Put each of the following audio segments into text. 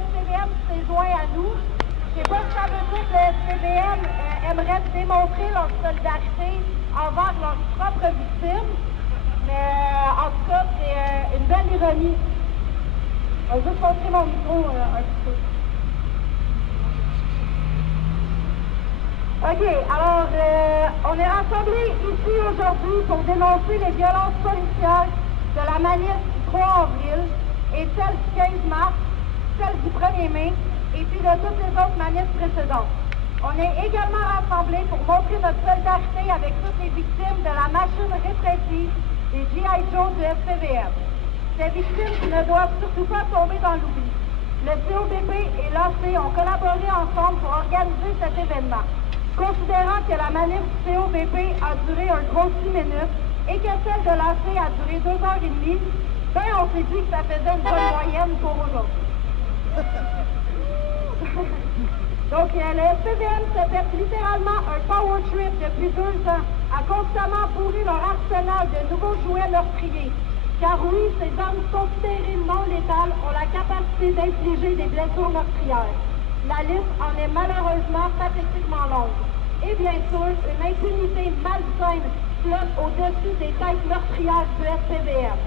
SPVM s'est joint à nous. Je ne sais pas si ça veut dire que le SPVM aimerait démontrer leur solidarité envers leurs propres victimes, mais en tout cas, c'est une belle ironie. Je vais juste montrer mon micro un petit peu. OK, alors, on est rassemblés ici aujourd'hui pour dénoncer les violences policières de la manif du 3 avril et celle du 15 mars, celle du 1er mai et puis de toutes les autres manifs précédentes. On est également rassemblés pour montrer notre solidarité avec toutes les victimes de la machine répressive des G.I. Joe du SPVM. Ces victimes qui ne doivent surtout pas tomber dans l'oubli. Le COBP et l'AC ont collaboré ensemble pour organiser cet événement. Considérant que la manif du COBP a duré un gros 6 minutes et que celle de l'AC a duré 2h30, ben on s'est dit que ça faisait une bonne moyenne pour aujourd'hui. Donc le SPVM se fait littéralement un power trip depuis 2 ans à constamment pourrir leur arsenal de nouveaux jouets meurtriers. Car oui, ces armes considérées non létales ont la capacité d'infliger des blessures meurtrières. La liste en est malheureusement pathétiquement longue. Et bien sûr, une impunité malsaine flotte au-dessus des têtes meurtrières du SPVM.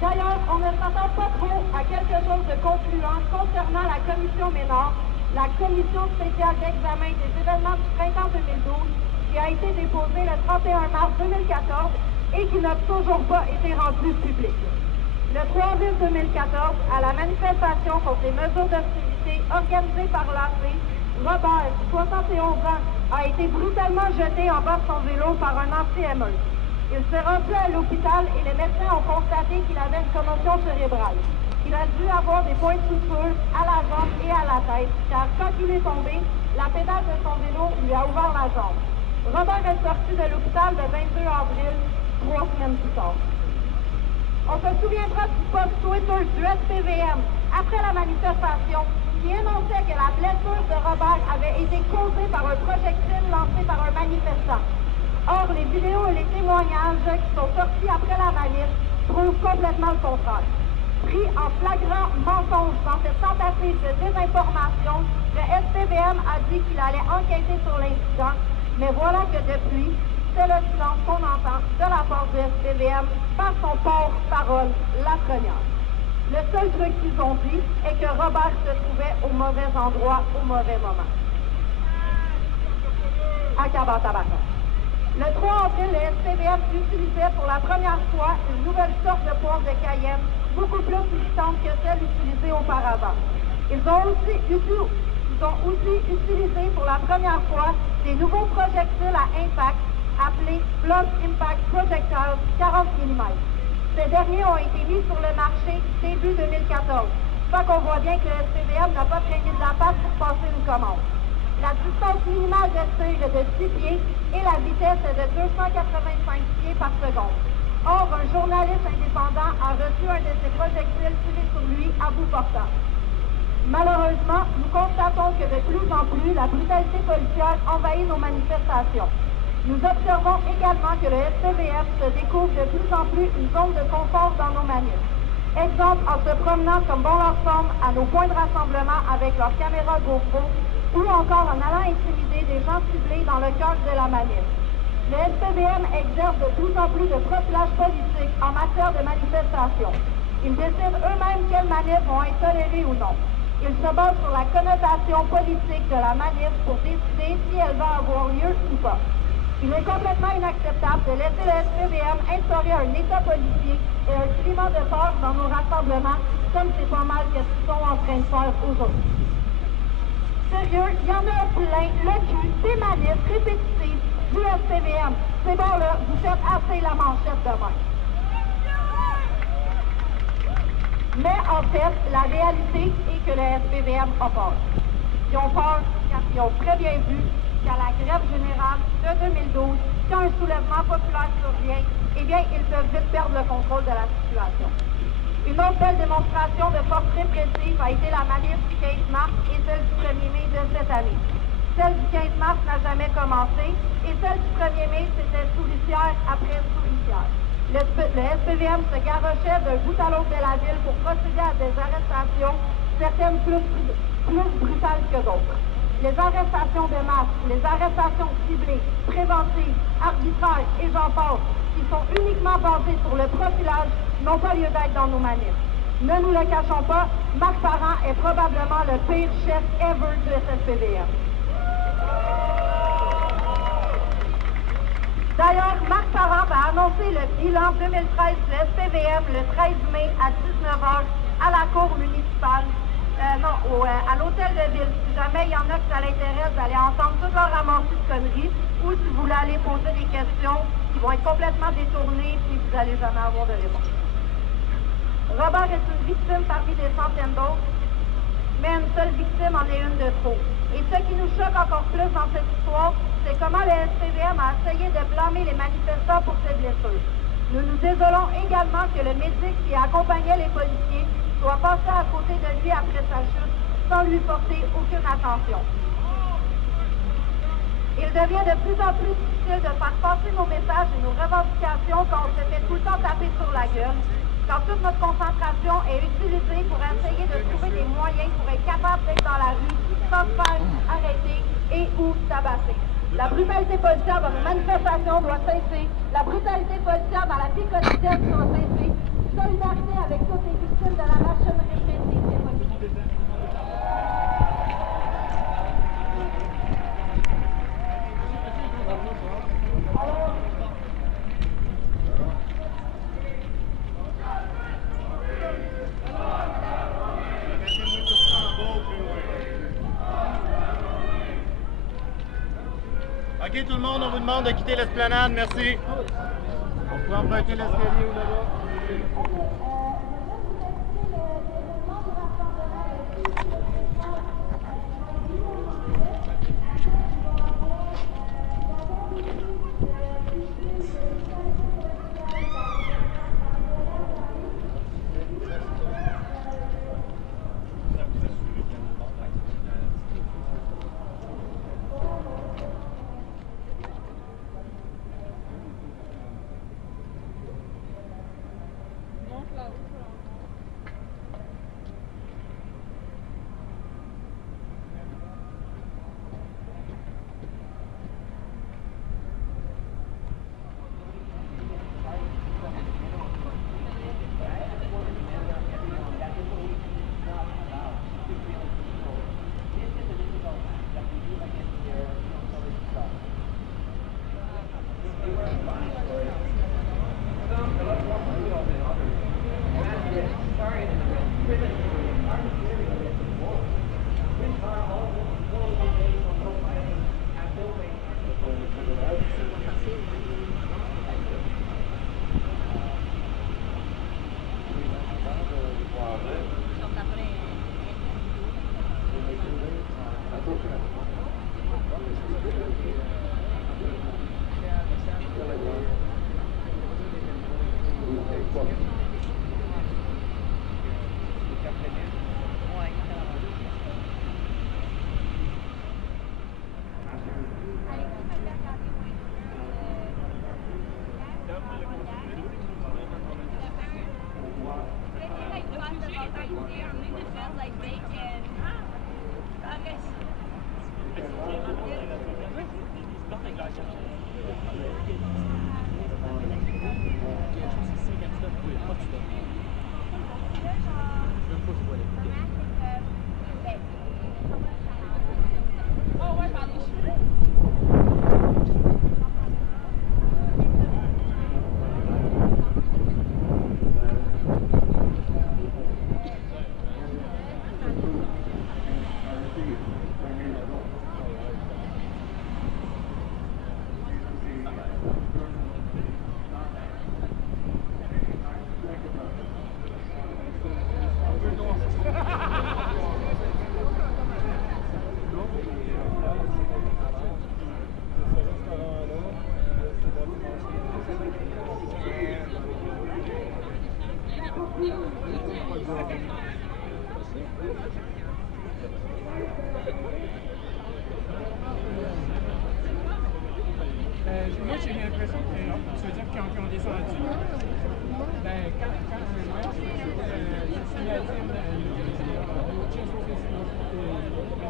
D'ailleurs, on ne s'attend pas trop à quelque chose de concluant concernant la commission Ménard, la commission spéciale d'examen des événements du printemps 2012, qui a été déposée le 31 mars 2014 et qui n'a toujours pas été rendue publique. Le 3 avril 2014, à la manifestation contre les mesures d'austérité organisée par l'AC, Robert, 71 ans, a été brutalement jeté en bas de son vélo par un anti-émeute. Il s'est rendu à l'hôpital et les médecins ont constaté qu'il avait une commotion cérébrale. Il a dû avoir des points de suture à la jambe et à la tête, car quand il est tombé, la pédale de son vélo lui a ouvert la jambe. Robert est sorti de l'hôpital le 22 avril, 3 semaines plus tard. On se souviendra du post Twitter du SPVM après la manifestation qui énonçait que la blessure de Robert avait été causée par un projectile lancé par un manifestant. Or, les vidéos et les témoignages qui sont sortis après la manif prouvent complètement le contraire. Pris en flagrant mensonge dans cette tentative de désinformation, le SPVM a dit qu'il allait enquêter sur l'incident, mais voilà que depuis, c'est le silence qu'on entend de la part du SPVM par son porte-parole lafrenière. Le seul truc qu'ils ont dit est que Robert se trouvait au mauvais endroit au mauvais moment. À Cabane-Tabac. Le 3 avril, le SPVM utilisait pour la première fois une nouvelle sorte de poivre de Cayenne, beaucoup plus puissante que celle utilisée auparavant. Ils ont aussi utilisé pour la première fois des nouveaux projectiles à impact appelés Blunt Impact Projectiles 40 mm. Ces derniers ont été mis sur le marché début 2014. Fait qu'on voit bien que le SPVM n'a pas traîné de la patte pour passer une commande. La distance minimale de tir est de 6 pieds et la vitesse est de 285 pieds par seconde. Or, un journaliste indépendant a reçu un de ces projectiles tirés sur lui à bout portant. Malheureusement, nous constatons que de plus en plus, la brutalité policière envahit nos manifestations. Nous observons également que le SPVM se découvre de plus en plus une zone de confort dans nos manifs. Exemple, en se promenant comme bon leur semble à nos points de rassemblement avec leurs caméras GoPro ou encore en allant intimider des gens ciblés dans le cœur de la manif. Le SPVM exerce de plus en plus de profilage politique en matière de manifestation. Ils décident eux-mêmes quelles manifs vont être tolérées ou non. Ils se basent sur la connotation politique de la manif pour décider si elle va avoir lieu ou pas. Il est complètement inacceptable de laisser le SPVM instaurer un état policier et un climat de peur dans nos rassemblements, comme c'est pas mal ce qu'ils sont en train de faire aujourd'hui. Sérieux, il y en a plein, le cul, des manifs répétitives du SPVM. C'est bon là, vous faites assez la manchette demain. Mais en fait, la réalité est que le SPVM a peur. Ils ont peur car ils ont très bien vu qu'à la grève générale de 2012, quand un soulèvement populaire survient, eh bien, ils peuvent vite perdre le contrôle de la situation. Une autre belle démonstration de force répressive a été la manif du 15 mars et celle du 1er mai de cette année. Celle du 15 mars n'a jamais commencé et celle du 1er mai, c'était souricière après souricière. Le SPVM se garochait d'un bout à l'autre de la ville pour procéder à des arrestations certaines plus brutales que d'autres. Les arrestations de masse, les arrestations ciblées, préventives, arbitraires et j'en passe, qui sont uniquement basées sur le profilage, n'ont pas lieu d'être dans nos manifs. Ne nous le cachons pas, Marc Parent est probablement le pire chef ever du SSPVM. D'ailleurs, Marc Parent va annoncer le bilan 2013 du SPVM le 13 mai à 19h à la cour municipale, à l'hôtel de ville. Si jamais il y en a que ça l'intéresse d'aller entendre toute leur ramassée de conneries, ou si vous voulez aller poser des questions qui vont être complètement détournées puis vous n'allez jamais avoir de réponse. Robert est une victime parmi des centaines d'autres, mais une seule victime en est une de trop. Et ce qui nous choque encore plus dans cette histoire, c'est comment le SPVM a essayé de blâmer les manifestants pour ses blessures. Nous nous désolons également que le médic qui accompagnait les policiers soit passé à côté de lui après sa chute sans lui porter aucune attention. Il devient de plus en plus difficile de faire passer nos messages et nos revendications quand on se fait tout le temps taper sur la gueule, quand toute notre concentration est utilisée pour essayer de trouver des moyens pour être capable d'être dans la rue sans se faire arrêter et ou tabasser. La brutalité policière dans nos manifestations doit cesser. La brutalité policière dans la vie quotidienne doit cesser. Solidarité avec toutes les victimes de la machine répressive des policiers. OK, tout le monde, on vous demande de quitter l'esplanade, merci. On peut emprunter l'escalier ou là-bas.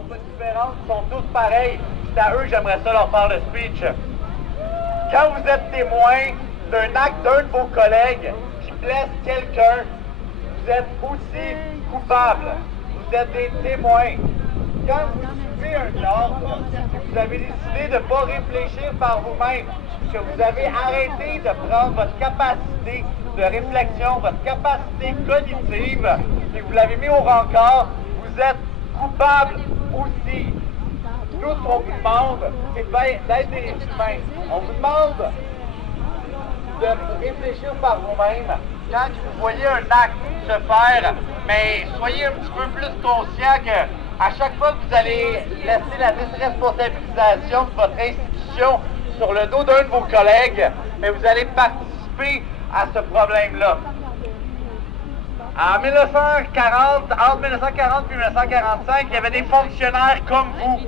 font pas de différence, ils sont tous pareils. C'est à eux que j'aimerais ça leur faire le speech. Quand vous êtes témoin d'un acte d'un de vos collègues qui blesse quelqu'un, vous êtes aussi coupable. Vous êtes des témoins. Quand vous suivez un ordre, vous avez décidé de ne pas réfléchir par vous-même, que vous avez arrêté de prendre votre capacité de réflexion, votre capacité cognitive, et vous l'avez mis au rencard, vous êtes coupable aussi. Tout ce qu'on vous demande, c'est d'être des humains. On vous demande de réfléchir par vous-même. Quand vous voyez un acte se faire, mais soyez un petit peu plus conscient que à chaque fois que vous allez laisser la déresponsabilisation de votre institution sur le dos d'un de vos collègues, mais vous allez participer à ce problème-là. En 1940, entre 1940 et 1945, il y avait des fonctionnaires comme vous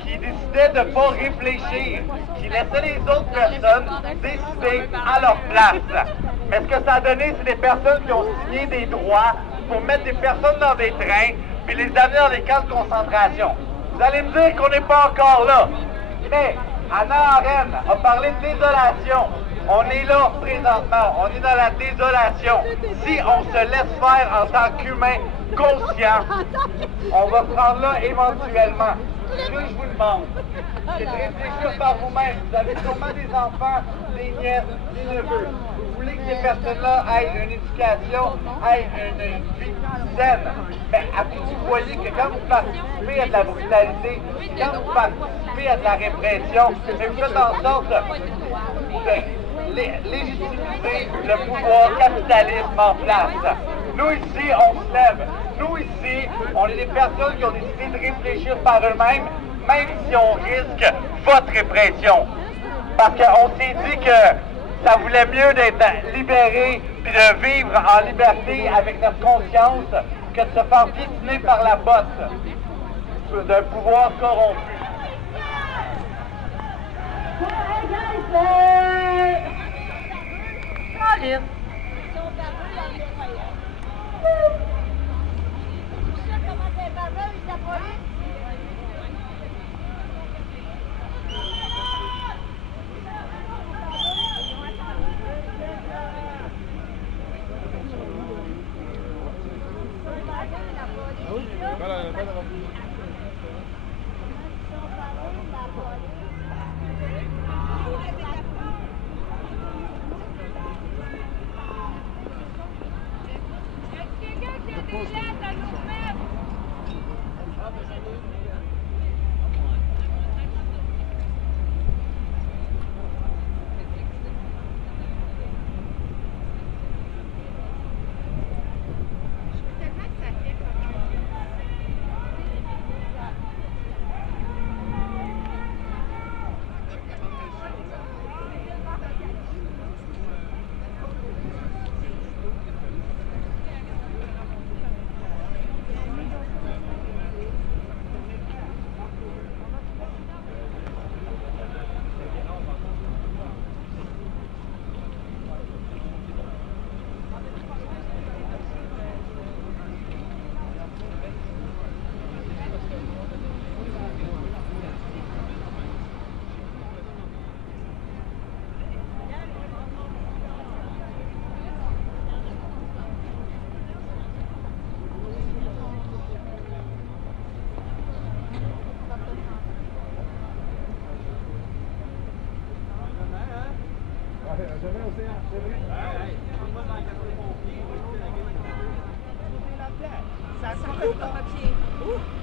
qui décidaient de ne pas réfléchir, qui laissaient les autres personnes décider à leur place. Mais ce que ça a donné, c'est des personnes qui ont signé des droits pour mettre des personnes dans des trains puis les amener dans des camps de concentration. Vous allez me dire qu'on n'est pas encore là. Mais Hannah Arendt a parlé de désolation. On est là présentement, on est dans la désolation. Si on se laisse faire en tant qu'humain conscient, on va se rendre là éventuellement. Ce que je vous demande, c'est de réfléchir par vous-même. Vous avez sûrement des enfants, des nièces, des neveux. Vous voulez que ces personnes-là aient une éducation, aient une vie saine. Mais vous voyez que quand vous participez à de la brutalité, quand vous participez à de la répression, vous faites en sorte de légitimiser le pouvoir capitaliste en place. Nous ici, on se lève. Nous ici, on est des personnes qui ont décidé de réfléchir par eux-mêmes, même si on risque votre répression. Parce qu'on s'est dit que ça voulait mieux d'être libéré puis de vivre en liberté avec notre conscience que de se faire piétiner par la botte d'un pouvoir corrompu.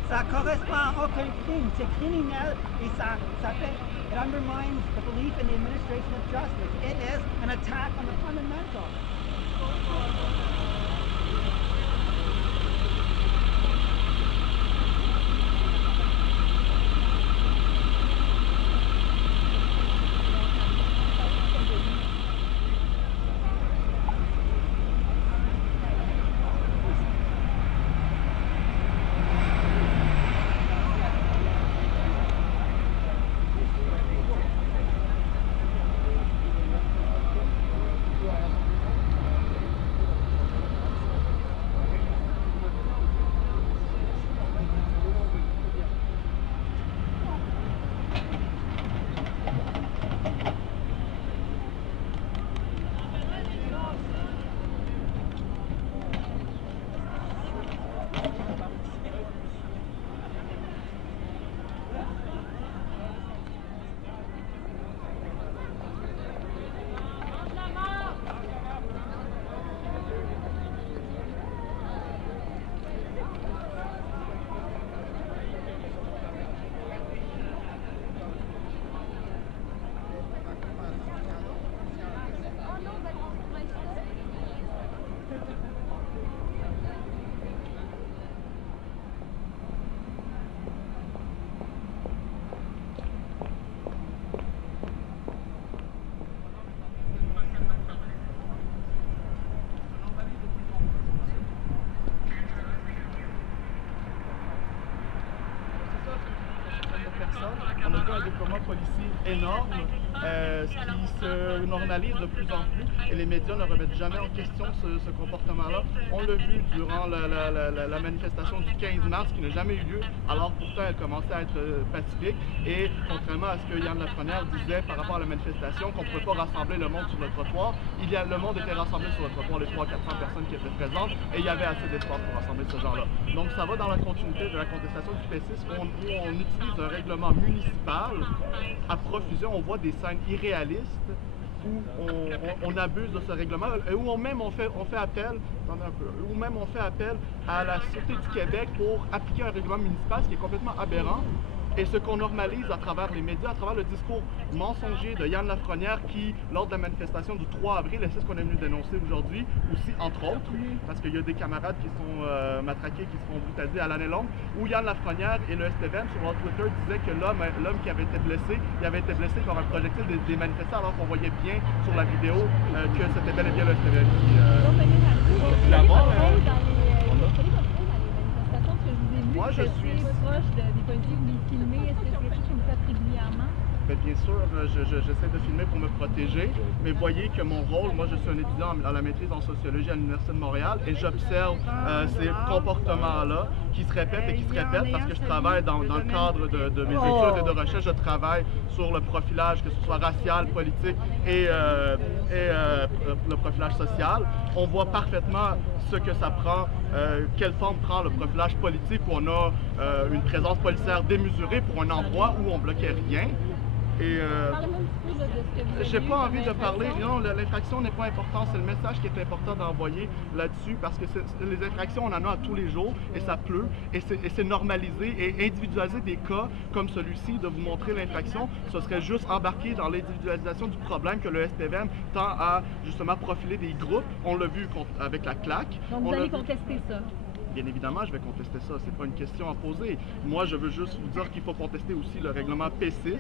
Ça correspond à aucun crime, c'est criminel et ça fait, it undermines the belief in the administration of justice. It is an attack on the fundamentals. personnes. On a vu un déploiement policier énorme, ce qui se normalise de plus en plus, et les médias ne remettent jamais en question ce comportement-là. On l'a vu durant la manifestation du 15 mars, qui n'a jamais eu lieu, alors pourtant elle commençait à être pacifique, et contrairement à ce que Yann Lafrenière disait par rapport à la manifestation, qu'on ne pouvait pas rassembler le monde sur le trottoir, le monde était rassemblé sur le trottoir, les 300-400 personnes qui étaient présentes, et il y avait assez d'espace pour rassembler ce genre-là. Donc ça va dans la continuité de la contestation du PCisme, où on utilise un règlement municipal à profusion. On voit des scènes irréalistes où on abuse de ce règlement, et où on fait appel, attendez un peu, où même on fait appel à la Sûreté du Québec pour appliquer un règlement municipal, ce qui est complètement aberrant. Et ce qu'on normalise à travers les médias, à travers le discours mensonger de Yann Lafrenière qui, lors de la manifestation du 3 avril, et c'est ce qu'on est venu dénoncer aujourd'hui, aussi entre autres, parce qu'il y a des camarades qui sont matraqués, qui se font brutaliser à l'année longue, où Yann Lafrenière et le SPVM sur leur Twitter disaient que l'homme qui avait été blessé, il avait été blessé par un projectile des manifestants, alors qu'on voyait bien sur la vidéo que c'était bel et bien le SPVM qui l'avait. Moi, je suis proche des policiers, vous les filmez, est-ce que c'est quelque chose que vous faites régulièrement? Bien sûr, j'essaie de filmer pour me protéger, mais voyez que mon rôle, moi je suis un étudiant à la maîtrise en sociologie à l'Université de Montréal, et j'observe ces comportements-là qui se répètent et qui se répètent parce que je travaille dans le cadre de mes études et de recherche, je travaille sur le profilage, que ce soit racial, politique et le profilage social. On voit parfaitement ce que ça prend, quelle forme prend le profilage politique, où on a une présence policière démesurée pour un endroit où on bloquait rien. Et j'ai pas envie de parler, non, l'infraction n'est pas importante, c'est le message qui est important d'envoyer là-dessus, parce que les infractions, on en a tous les jours, et ça pleut, et c'est normaliser et individualiser des cas comme celui-ci, de vous montrer l'infraction, ce serait juste embarquer dans l'individualisation du problème que le SPVM tend à justement profiler des groupes. On l'a vu avec la claque. Donc vous allez contester ça? Bien évidemment, je vais contester ça, c'est pas une question à poser. Moi, je veux juste vous dire qu'il faut contester aussi le règlement P6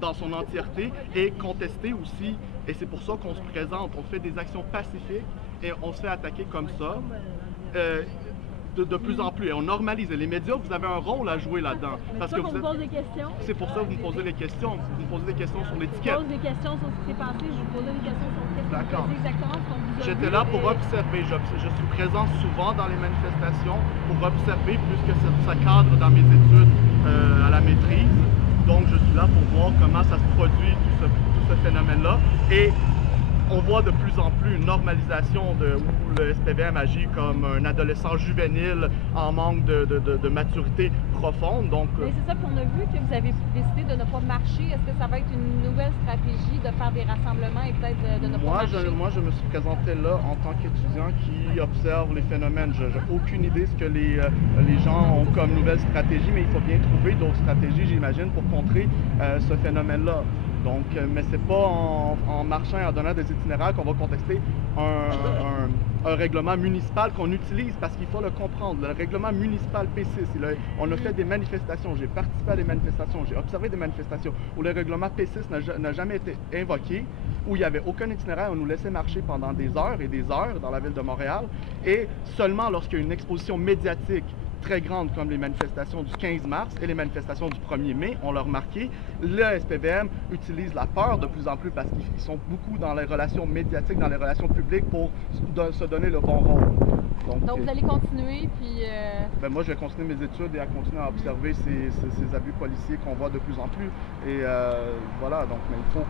dans son entièreté, et contester aussi, et c'est pour ça qu'on se présente, on fait des actions pacifiques et on se fait attaquer comme ça de plus en plus, et on normalise. Et les médias, vous avez un rôle à jouer là-dedans. Parce que vous pose des questions. C'est pour ça que vous me posez les questions. Vous me posez des questions sur l'étiquette. Je pose des questions sur ce qui s'est passé, je vous posais des questions sur ce qui s'est passé exactement, ce qu'on vous a vu. J'étais là pour observer. Je suis présent souvent dans les manifestations pour observer, puisque ça cadre dans mes études à la maîtrise. Donc, je suis là pour voir comment ça se produit, tout ce phénomène-là. Et on voit de plus en plus une normalisation où le SPVM agit comme un adolescent juvénile en manque de maturité profonde. Donc, mais c'est ça qu'on a vu, que vous avez décidé de ne pas marcher. Est-ce que ça va être une nouvelle stratégie de faire des rassemblements et peut-être de ne pas marcher? Moi, je me suis présenté là en tant qu'étudiant qui observe les phénomènes. Je n'ai aucune idée de ce que les gens ont comme nouvelle stratégie, mais il faut bien trouver d'autres stratégies, j'imagine, pour contrer ce phénomène-là. Donc, mais c'est pas en marchant et en donnant des itinéraires qu'on va contester un règlement municipal qu'on utilise, parce qu'il faut le comprendre. Le règlement municipal P6, on a fait des manifestations, j'ai participé à des manifestations, j'ai observé des manifestations où le règlement P6 n'a jamais été invoqué, où il n'y avait aucun itinéraire, on nous laissait marcher pendant des heures et des heures dans la ville de Montréal, et seulement lorsqu'il y a une exposition médiatique très grandes comme les manifestations du 15 mars et les manifestations du 1er mai, on l'a remarqué, le SPVM utilise la peur de plus en plus parce qu'ils sont beaucoup dans les relations médiatiques, dans les relations publiques pour se donner le bon rôle. Donc vous allez continuer, puis... moi, je vais continuer mes études et à continuer à observer ces abus policiers qu'on voit de plus en plus. Et voilà, donc mais il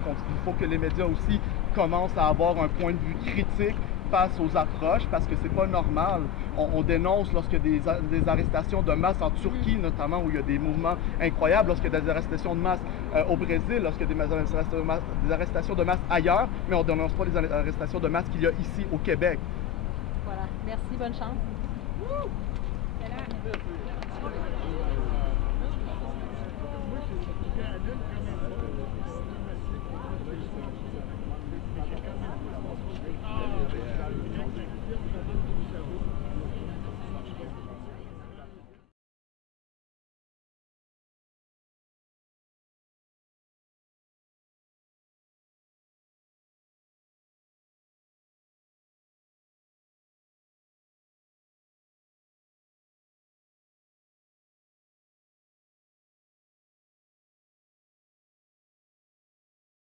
faut que les médias aussi commencent à avoir un point de vue critique face aux approches, parce que c'est pas normal. On dénonce lorsqu'il y a des arrestations de masse en Turquie, notamment, où il y a des mouvements incroyables, lorsqu'il y a des arrestations de masse au Brésil, lorsqu'il y a des arrestations de masse ailleurs, mais on ne dénonce pas les arrestations de masse qu'il y a ici au Québec. Voilà. Merci, bonne chance.